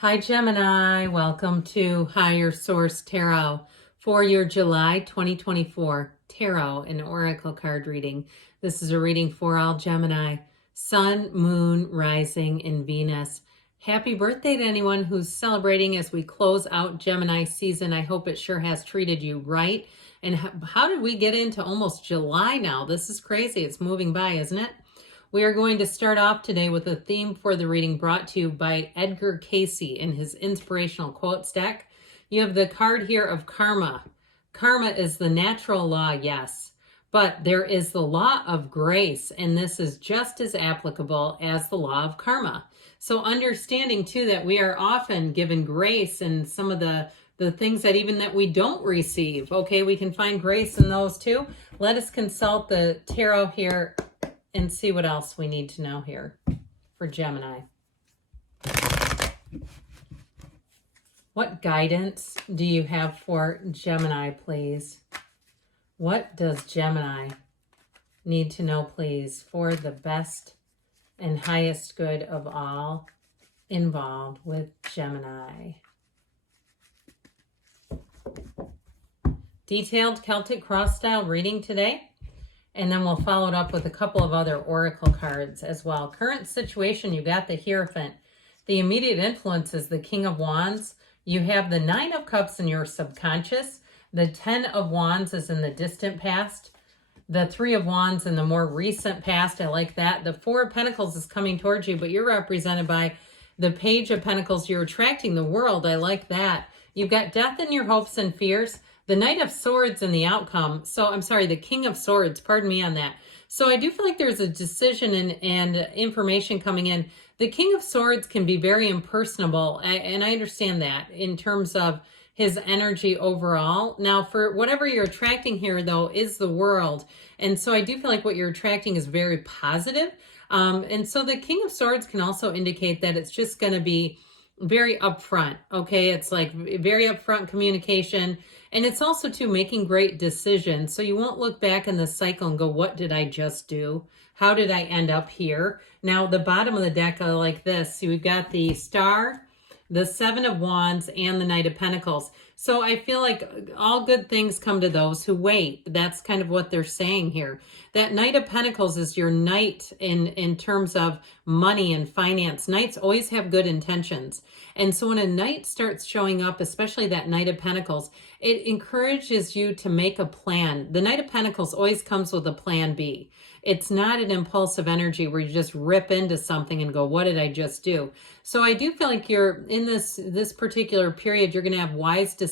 Hi Gemini, welcome to Higher Source Tarot for your July 2024 Tarot and Oracle card reading. This is a reading for all Gemini, Sun, Moon, Rising, and Venus. Happy birthday to anyone who's celebrating as we close out Gemini season. I hope it sure has treated you right. And how did we get into almost July now? This is crazy. It's moving by, isn't it? We are going to start off today with a theme for the reading brought to you by Edgar Casey in his inspirational quotes deck. You have the card here of karma. Karma is the natural law, yes, but there is the law of grace, and this is just as applicable as the law of karma. So understanding too that we are often given grace in some of the things that we don't receive. Okay, we can find grace in those too. Let us consult the tarot here and see what else we need to know here for Gemini. What guidance do you have for Gemini, please? What does Gemini need to know, please, for the best and highest good of all involved with Gemini? Detailed Celtic cross-style reading today. And then we'll follow it up with a couple of other oracle cards as well. Current situation, you got the Hierophant. The immediate influence is the King of Wands. You have the Nine of Cups in your subconscious. The Ten of Wands is in the distant past. The Three of Wands in the more recent past. I like that. The Four of Pentacles is coming towards you, but you're represented by the Page of Pentacles. You're attracting the world. I like that. You've got death in your hopes and fears. The Knight of Swords in the outcome. So I'm sorry, the King of Swords, pardon me on that. So I do feel like there's a decision and information coming in. The King of Swords can be very impersonable, and I understand that in terms of his energy overall. Now, for whatever you're attracting here, though, is the world. And so I do feel like what you're attracting is very positive. And so the King of Swords can also indicate that it's just going to be very upfront. Okay, it's like very upfront communication. And it's also too making great decisions. So you won't look back in the cycle and go, what did I just do? How did I end up here? Now, the bottom of the deck, I like this. So we've got the Star, the Seven of Wands, and the Knight of Pentacles. So I feel like all good things come to those who wait. That's kind of what they're saying here. That Knight of Pentacles is your knight in terms of money and finance. Knights always have good intentions. And so when a knight starts showing up, especially that Knight of Pentacles, it encourages you to make a plan. The Knight of Pentacles always comes with a plan B. It's not an impulsive energy where you just rip into something and go, what did I just do? So I do feel like you're in this particular period, you're going to have wise decisions.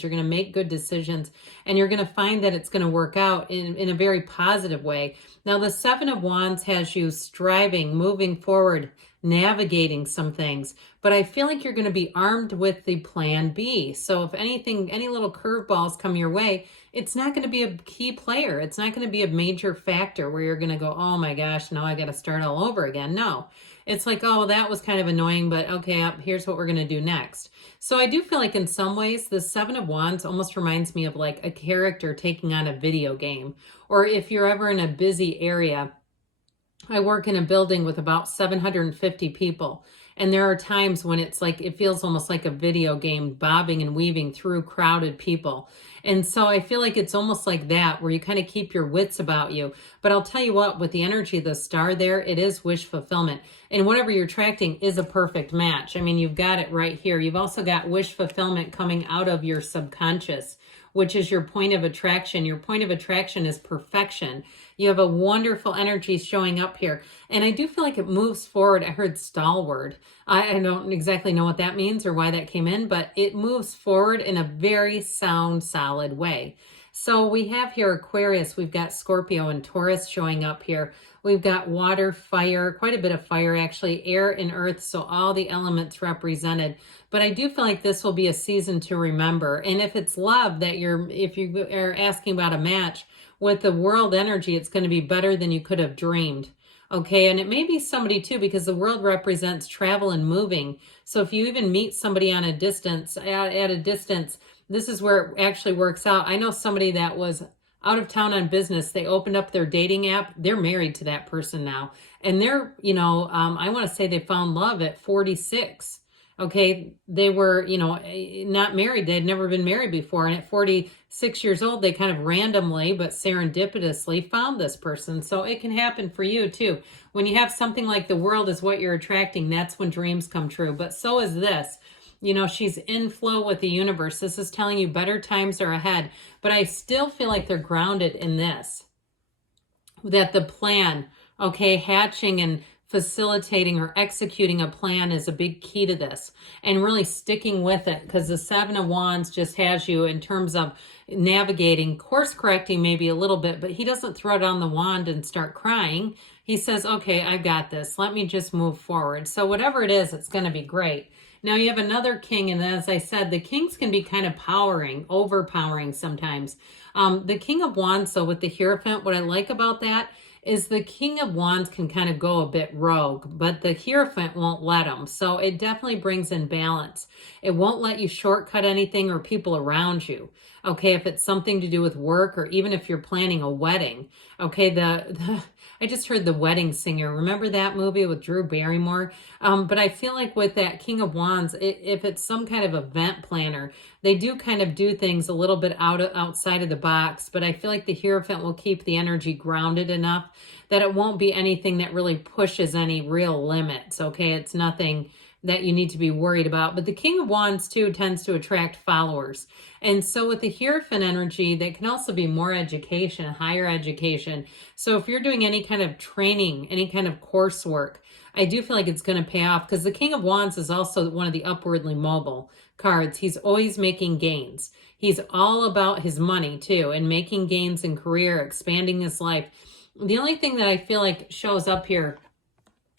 You're going to make good decisions, and you're going to find that it's going to work out in a very positive way. Now, the Seven of Wands has you striving, moving forward, navigating some things, but I feel like you're going to be armed with the plan B. So if anything, any little curveballs come your way, it's not going to be a key player. It's not going to be a major factor where you're going to go, oh my gosh, now I got to start all over again. No, it's like, oh, that was kind of annoying, but okay, here's what we're going to do next. So I do feel like in some ways, the Seven of Wands almost reminds me of like a character taking on a video game. Or if you're ever in a busy area, I work in a building with about 750 people. And there are times when it's like, it feels almost like a video game, bobbing and weaving through crowded people. And so I feel like it's almost like that, where you kind of keep your wits about you. But I'll tell you what, with the energy of the Star there, it is wish fulfillment. And whatever you're attracting is a perfect match. I mean, you've got it right here. You've also got wish fulfillment coming out of your subconscious, which is your point of attraction. Your point of attraction is perfection. You have a wonderful energy showing up here. And I do feel like it moves forward. I heard stalwart. I don't exactly know what that means or why that came in, but it moves forward in a very sound, solid way. So we have here Aquarius. We've got Scorpio and Taurus showing up here. We've got water, fire, quite a bit of fire actually, air and earth. So all the elements represented. But I do feel like this will be a season to remember. And if it's love that if you are asking about a match with the world energy, it's going to be better than you could have dreamed. Okay, and it may be somebody too, because the world represents travel and moving. So if you even meet somebody on a distance, at a distance, this is where it actually works out. I know somebody that was out of town on business. They opened up their dating app. They're married to that person now. And they're, I want to say they found love at 46. Okay, they were, you know, not married. They'd never been married before. And at 46 years old, they kind of randomly but serendipitously found this person. So it can happen for you too. When you have something like the world is what you're attracting, that's when dreams come true. But so is this. You know, she's in flow with the universe. This is telling you better times are ahead. But I still feel like they're grounded in this. That the plan, okay, hatching and facilitating or executing a plan is a big key to this, and really sticking with it, because the Seven of Wands just has you in terms of navigating, course correcting maybe a little bit, but he doesn't throw down the wand and start crying. He says, okay, I got this. Let me just move forward. So whatever it is, it's going to be great. Now you have another king, and as I said, the kings can be kind of overpowering sometimes. The King of Wands, so with the Hierophant, what I like about that is the King of Wands can kind of go a bit rogue, but the Hierophant won't let him. So it definitely brings in balance. It won't let you shortcut anything or people around you. Okay, if it's something to do with work, or even if you're planning a wedding. Okay, I just heard The Wedding Singer. Remember that movie with Drew Barrymore? But I feel like with that King of Wands, if it's some kind of event planner, they do kind of do things a little bit outside of the box. But I feel like the Hierophant will keep the energy grounded enough that it won't be anything that really pushes any real limits. Okay, it's nothing that you need to be worried about. But the King of Wands too tends to attract followers. And so with the Hierophant energy, that can also be more education, higher education. So if you're doing any kind of training, any kind of coursework, I do feel like it's going to pay off, because the King of Wands is also one of the upwardly mobile cards. He's always making gains. He's all about his money too, and making gains in career, expanding his life. The only thing that I feel like shows up here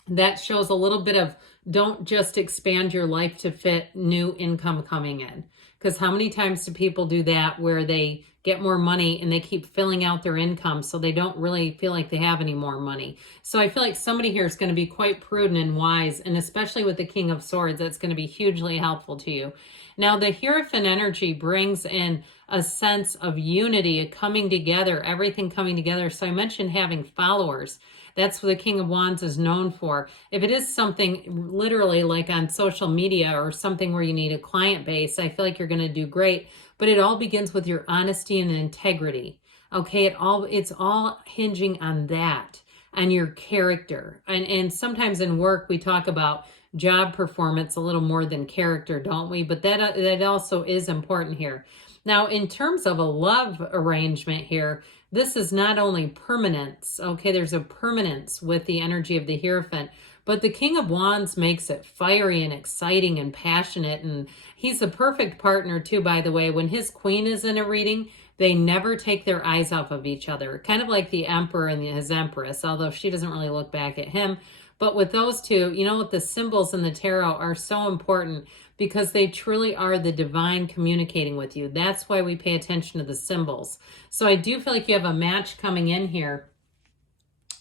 that shows a little bit of, don't just expand your life to fit new income coming in. Because how many times do people do that, where they get more money and they keep filling out their income so they don't really feel like they have any more money? So I feel like somebody here is going to be quite prudent and wise, and especially with the King of Swords, that's going to be hugely helpful to you. Now the Hierophant energy brings in a sense of unity, a coming together, everything coming together. So I mentioned having followers. That's what the King of Wands is known for. If it is something literally like on social media or something where you need a client base, I feel like you're going to do great. But it all begins with your honesty and integrity. Okay, it's all hinging on that, on your character. And sometimes in work we talk about job performance a little more than character, don't we? But that also is important here. Now, in terms of a love arrangement here, this is not only permanence, okay, there's a permanence with the energy of the Hierophant, but the King of Wands makes it fiery and exciting and passionate, and he's a perfect partner too, by the way. When his queen is in a reading, they never take their eyes off of each other, kind of like the Emperor and his Empress, although she doesn't really look back at him. But with those two, you know what, the symbols in the tarot are so important, because they truly are the divine communicating with you. That's why we pay attention to the symbols. So I do feel like you have a match coming in here.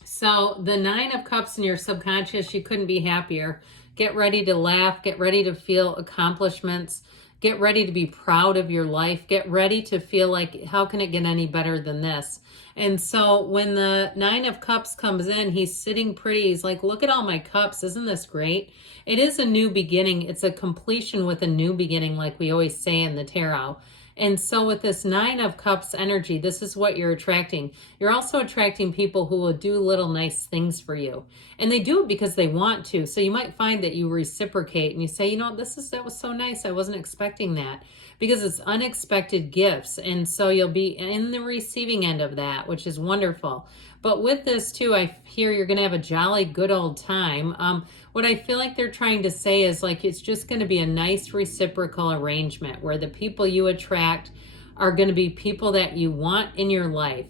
So the Nine of Cups in your subconscious, you couldn't be happier. Get ready to laugh. Get ready to feel accomplishments. Get ready to be proud of your life. Get ready to feel like, how can it get any better than this? And so when the Nine of Cups comes in, he's sitting pretty. He's like, look at all my cups. Isn't this great? It is a new beginning. It's a completion with a new beginning, like we always say in the tarot. And so with this Nine of Cups energy, this is what you're attracting. You're also attracting people who will do little nice things for you. And they do it because they want to. So you might find that you reciprocate and you say, you know, that was so nice. I wasn't expecting that. Because it's unexpected gifts. And so you'll be in the receiving end of that, which is wonderful. But with this too, I hear you're going to have a jolly good old time. What I feel like they're trying to say is, like, it's just going to be a nice reciprocal arrangement where the people you attract are going to be people that you want in your life.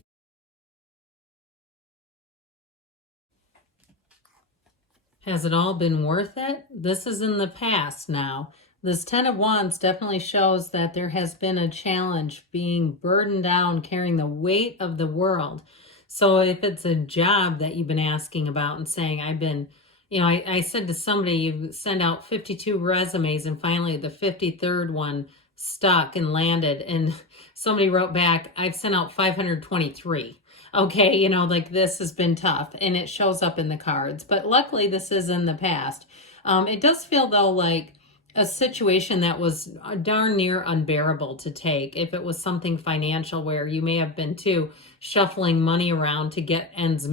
Has it all been worth it? This is in the past now. This Ten of Wands definitely shows that there has been a challenge, being burdened down, carrying the weight of the world. So if it's a job that you've been asking about and saying, I said to somebody, you send out 52 resumes and finally the 53rd one stuck and landed. And somebody wrote back, I've sent out 523. Okay, like this has been tough, and it shows up in the cards. But luckily this is in the past. It does feel though like a situation that was darn near unbearable to take. If it was something financial where you may have been too shuffling money around to get ends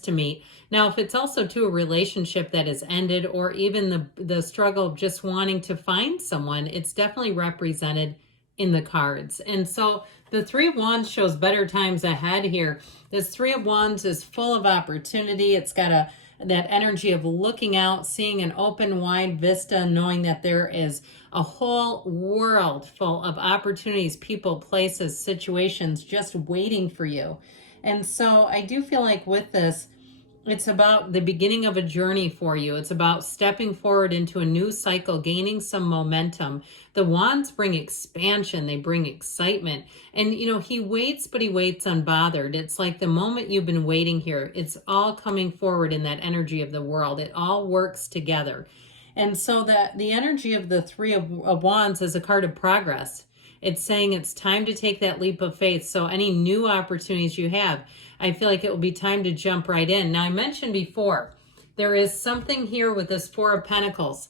to meet. Now, if it's also to a relationship that has ended, or even the struggle of just wanting to find someone, it's definitely represented in the cards. And so the Three of Wands shows better times ahead here. This Three of Wands is full of opportunity. It's got that energy of looking out, seeing an open, wide vista, knowing that there is a whole world full of opportunities, people, places, situations just waiting for you. And so I do feel like with this, it's about the beginning of a journey for you. It's about stepping forward into a new cycle, gaining some momentum. The wands bring expansion. They bring excitement. And, you know, he waits, but he waits unbothered. It's like the moment you've been waiting here, it's all coming forward in that energy of the world. It all works together. And so that the energy of the Three of Wands is a card of progress. It's saying it's time to take that leap of faith. So any new opportunities you have, I feel like it will be time to jump right in. Now, I mentioned before, there is something here with this Four of Pentacles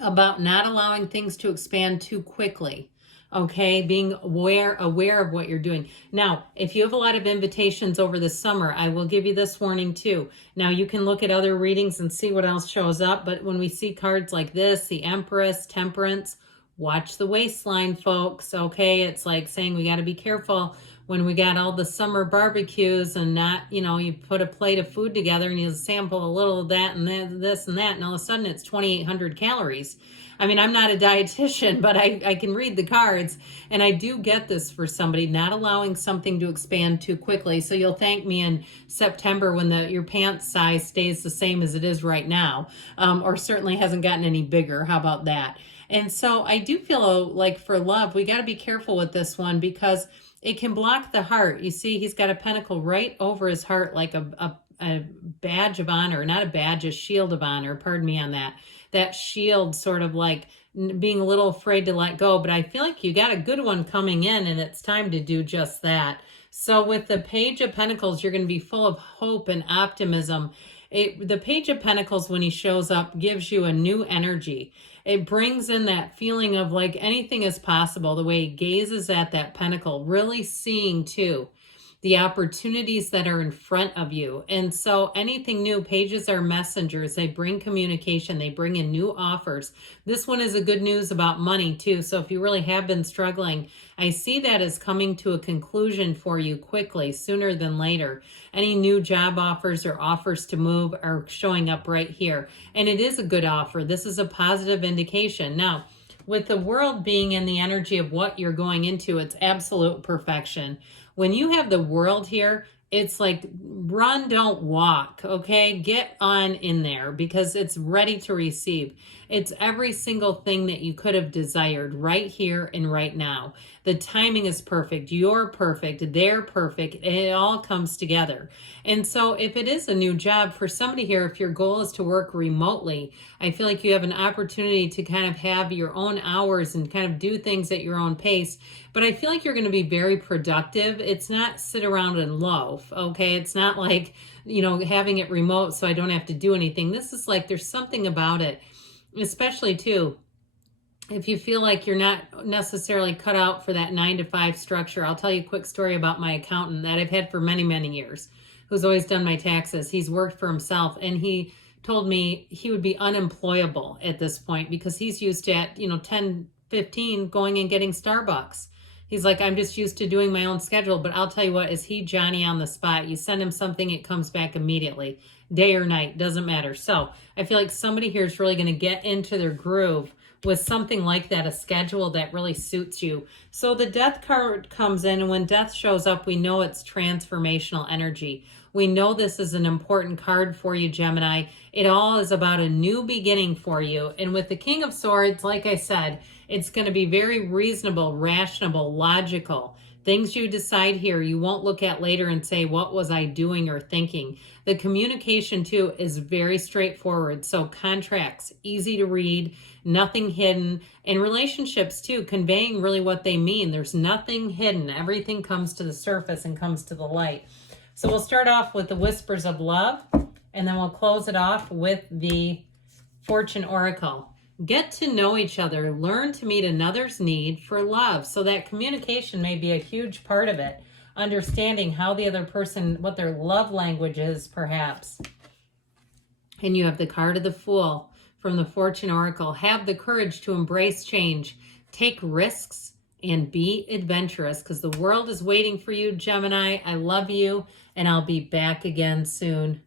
about not allowing things to expand too quickly. Okay, being aware of what you're doing. Now, if you have a lot of invitations over the summer, I will give you this warning too. Now, you can look at other readings and see what else shows up, but when we see cards like this, the Empress, Temperance, watch the waistline, folks. Okay, it's like saying we got to be careful when we got all the summer barbecues and not, you know, you put a plate of food together and you sample a little of that and this and that, and all of a sudden it's 2,800 calories. I mean, I'm not a dietitian, but I can read the cards, and I do get this for somebody, not allowing something to expand too quickly. So you'll thank me in September when your pants size stays the same as it is right now, or certainly hasn't gotten any bigger. How about that? And so I do feel like for love, we got to be careful with this one because it can block the heart. You see, he's got a pentacle right over his heart, like a badge of honor, not a badge, a shield of honor. Pardon me on that. That shield, sort of like being a little afraid to let go. But I feel like you got a good one coming in, and it's time to do just that. So with the Page of Pentacles, you're going to be full of hope and optimism. The Page of Pentacles, when he shows up, gives you a new energy. It brings in that feeling of like anything is possible, the way he gazes at that pentacle, really seeing too the opportunities that are in front of you. And so anything new, pages are messengers. They bring communication. They bring in new offers. This one is a good news about money too. So if you really have been struggling, I see that as coming to a conclusion for you quickly, sooner than later. Any new job offers or offers to move are showing up right here. And it is a good offer. This is a positive indication. Now, with the world being in the energy of what you're going into, it's absolute perfection. When you have the world here, it's like run, don't walk, okay? Get on in there because it's ready to receive. It's every single thing that you could have desired right here and right now. The timing is perfect. You're perfect. They're perfect. It all comes together. And so if it is a new job for somebody here, if your goal is to work remotely, I feel like you have an opportunity to kind of have your own hours and kind of do things at your own pace. But I feel like you're going to be very productive. It's not sit around and loaf, okay? It's not like, you know, having it remote so I don't have to do anything. This is like there's something about it, especially too, if you feel like you're not necessarily cut out for that 9-to-5 structure. I'll tell you a quick story about my accountant that I've had for many, many years, who's always done my taxes. He's worked for himself, and he told me he would be unemployable at this point because he's used to at, 10, 15 going and getting Starbucks. He's like, I'm just used to doing my own schedule. But I'll tell you what, is he Johnny on the spot? You send him something, it comes back immediately. Day or night, doesn't matter. So I feel like somebody here is really going to get into their groove with something like that, a schedule that really suits you. So the Death card comes in, and when Death shows up, we know it's transformational energy. We know this is an important card for you, Gemini. It all is about a new beginning for you. And with the King of Swords, like I said, it's going to be very reasonable, rational, logical. Things you decide here, you won't look at later and say, what was I doing or thinking? The communication, too, is very straightforward. So contracts, easy to read, nothing hidden. And relationships, too, conveying really what they mean. There's nothing hidden. Everything comes to the surface and comes to the light. So we'll start off with the Whispers of Love, and then we'll close it off with the Fortune Oracle. Get to know each other. Learn to meet another's need for love. So that communication may be a huge part of it. Understanding how the other person, what their love language is, perhaps. And you have the card of the Fool from the Fortune Oracle. Have the courage to embrace change. Take risks and be adventurous, because the world is waiting for you, Gemini. I love you, and I'll be back again soon.